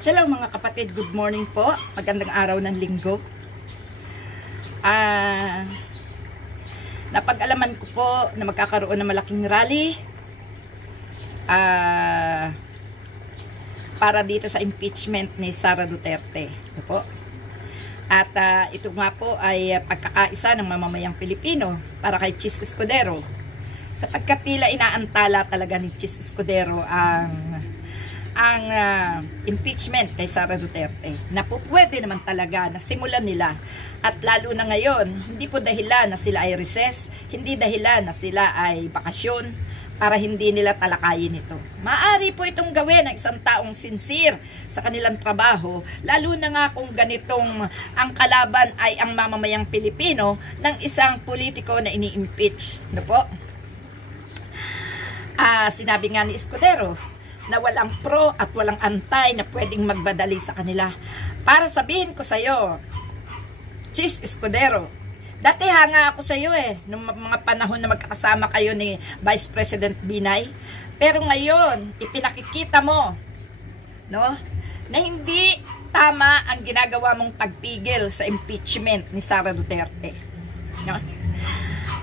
Hello mga kapatid, good morning po. Magandang araw ng linggo. Napag-alaman ko po na magkakaroon ng malaking rally para dito sa impeachment ni Sara Duterte. Ito po. At ito nga po ay pagkakaisa ng mamamayang Pilipino para kay Chis Escudero. Sapagkat tila inaantala talaga ni Chis Escudero ang impeachment kay Sara Duterte, na po pwede naman talaga na simulan nila, at lalo na ngayon, hindi po dahilan na sila ay recess, hindi dahilan na sila ay bakasyon para hindi nila talakayin ito. Maaari po itong gawin ng isang taong sincere sa kanilang trabaho, lalo na nga kung ganitong ang kalaban ay ang mamamayang Pilipino ng isang politiko na ini-impeach. Ano po? Sinabi nga ni Escudero na walang pro at walang antay na pwedeng magbadali sa kanila. Para sabihin ko sa iyo, Chis Escudero, dati hanga ako sa iyo nung mga panahon na magkakasama kayo ni Vice President Binay. Pero ngayon, ipinakikita mo, no, na hindi tama ang ginagawa mong pagpigil sa impeachment ni Sara Duterte. No?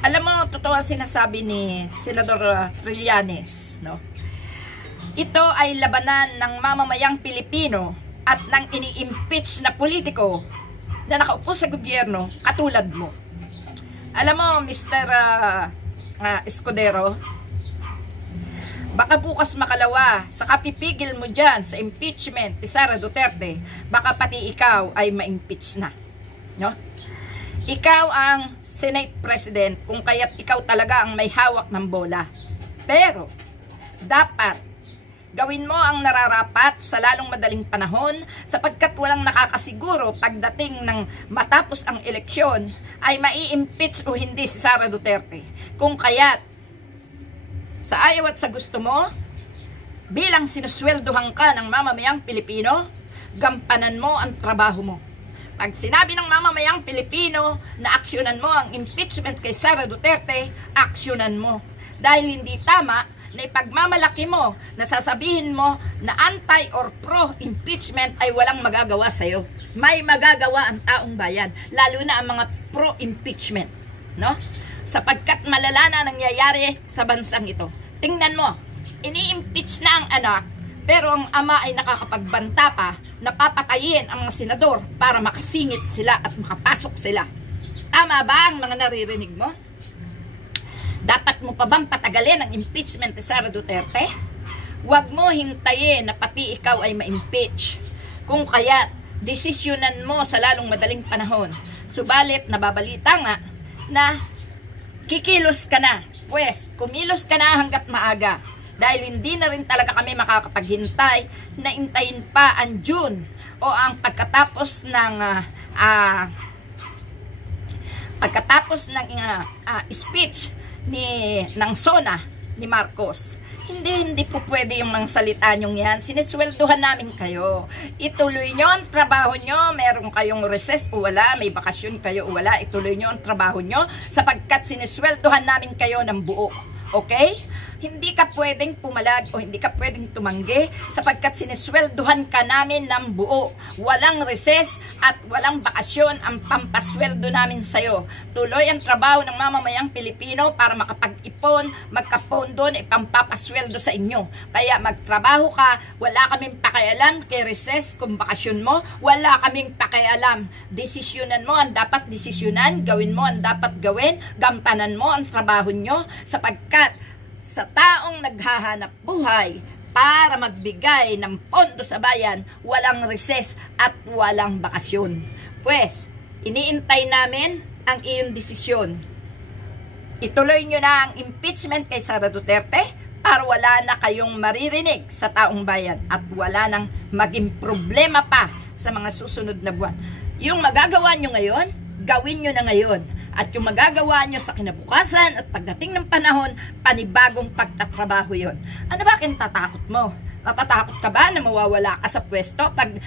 Alam mo, totoo ang sinasabi ni Senador Trillanes, no? Ito ay labanan ng mamamayang Pilipino at ng ini-impeach na politiko na nakaupo sa gobyerno katulad mo. Alam mo, Mr. Escudero, baka bukas makalawa sa kapipigil mo dyan sa impeachment ni Sara Duterte, baka pati ikaw ay ma-impeach na. No? Ikaw ang Senate President, kung kaya't ikaw talaga ang may hawak ng bola. Pero, dapat gawin mo ang nararapat sa lalong madaling panahon, sapagkat walang nakakasiguro pagdating ng matapos ang eleksyon ay mai-impeach o hindi si Sara Duterte. Kung kaya't sa ayaw at sa gusto mo, bilang sinusweldohan ka ng mamamayang Pilipino, gampanan mo ang trabaho mo. Pag sinabi ng mamamayang Pilipino na aksyonan mo ang impeachment kay Sara Duterte, aksyonan mo. Dahil hindi tama na ipagmamalaki mo, na sasabihin mo na anti or pro-impeachment ay walang magagawa sa'yo. May magagawa ang taong bayan, lalo na ang mga pro-impeachment. No? Sapagkat malala na nangyayari sa bansang ito. Tingnan mo, ini-impeach na ang anak, pero ang ama ay nakakapagbanta pa na papatayin ang mga senador para makasingit sila at makapasok sila. Tama ba ang mga naririnig mo? Dapat mo pa bang patagalin ang impeachment ni Sara Duterte? Huwag mo hintayin na pati ikaw ay ma-impeach. Kung kaya, desisyonan mo sa lalong madaling panahon. Subalit, nababalita nga na kikilos ka na. Pues, kumilos ka na hanggat maaga. Dahil hindi na rin talaga kami makakapaghintay na intayin pa ang June o ang pagkatapos ng speech ng SONA ni Marcos. Hindi po pwede yung mga salita nyong yan. Sinisweldohan namin kayo. Ituloy nyo ang trabaho nyo. Meron kayong recess o wala, may bakasyon kayo o wala, ituloy nyo ang trabaho nyo sapagkat sinisweldohan namin kayo ng buo. Okay? Hindi ka pwedeng pumalag o hindi ka pwedeng tumanggi sapagkat sinisweldohan ka namin ng buo. Walang recess at walang bakasyon ang pampasweldo namin sa'yo. Tuloy ang trabaho ng mamamayang Pilipino para makapag-ipon, magkapondo na ipampapasweldo sa inyo. Kaya magtrabaho ka, wala kaming pakialam kay recess kung bakasyon mo, wala kaming pakialam. Desisyonan mo ang dapat desisyonan, gawin mo ang dapat gawin, gampanan mo ang trabaho nyo sapagkat sa taong naghahanap buhay para magbigay ng pondo sa bayan, walang recess at walang bakasyon. Pues, iniintay namin ang iyong desisyon. Ituloy nyo na ang impeachment kay Sara Duterte para wala na kayong maririnig sa taong bayan at wala nang maging problema pa sa mga susunod na buwan. Yung magagawa nyo ngayon, gawin nyo na ngayon. At yung magagawa nyo sa kinabukasan at pagdating ng panahon, panibagong pagtatrabaho yon. Ano ba kinatatakot mo? Natatakot ka ba na mawawala ka sa pwesto pag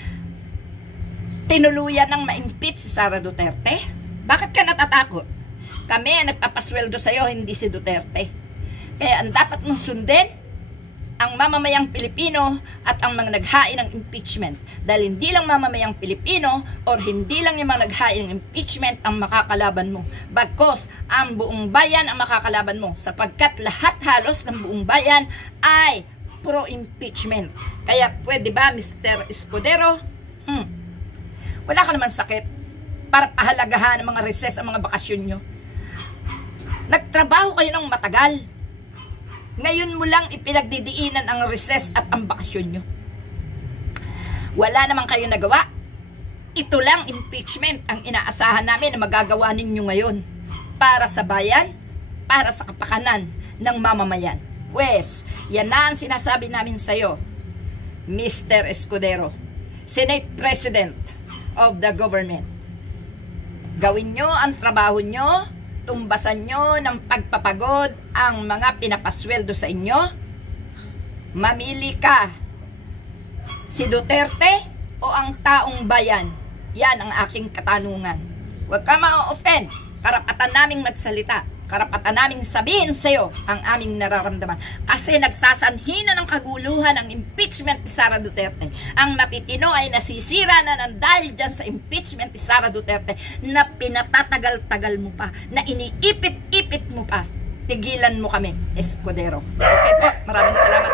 tinuluyan ng ma-impeach si Sara Duterte? Bakit ka natatakot? Kami ang nagpapasweldo sa'yo, hindi si Duterte. Kaya ang dapat mong sundin, ang mamamayang Pilipino at ang mga naghain ng impeachment. Dahil hindi lang mamamayang Pilipino or hindi lang yung mga naghain ng impeachment ang makakalaban mo. Bagkos ang buong bayan ang makakalaban mo sapagkat lahat halos ng buong bayan ay pro-impeachment. Kaya pwede ba, Mr. Escudero? Wala ka naman sakit para pahalagahan ang mga recess, ang mga bakasyon nyo. Nagtrabaho kayo ng matagal. Ngayon mo lang ipinagdidiinan ang recess at ang bakasyon nyo. Wala naman kayo nagawa. Ito lang impeachment ang inaasahan namin na magagawa ninyo ngayon para sa bayan, para sa kapakanan ng mamamayan. Pues, yan na ang sinasabi namin sa'yo, Mr. Escudero, Senate President of the government. Gawin nyo ang trabaho nyo, tumbasan nyo ng pagpapagod ang mga pinapasweldo sa inyo. Mamili ka, si Duterte o ang taong bayan. Yan ang aking katanungan. Huwag ka ma-offend. Karapatan naming magsalita. Karapatan naming sabihin sa'yo ang aming nararamdaman. Kasi nagsasanhi na ng kaguluhan ang impeachment ni Sara Duterte. Ang matitino ay nasisira na ng dahil dyan sa impeachment ni Sara Duterte na pinatatagal-tagal mo pa, na iniipit-ipit mo pa. Tigilan mo kami, Escudero. Okay po, maraming salamat.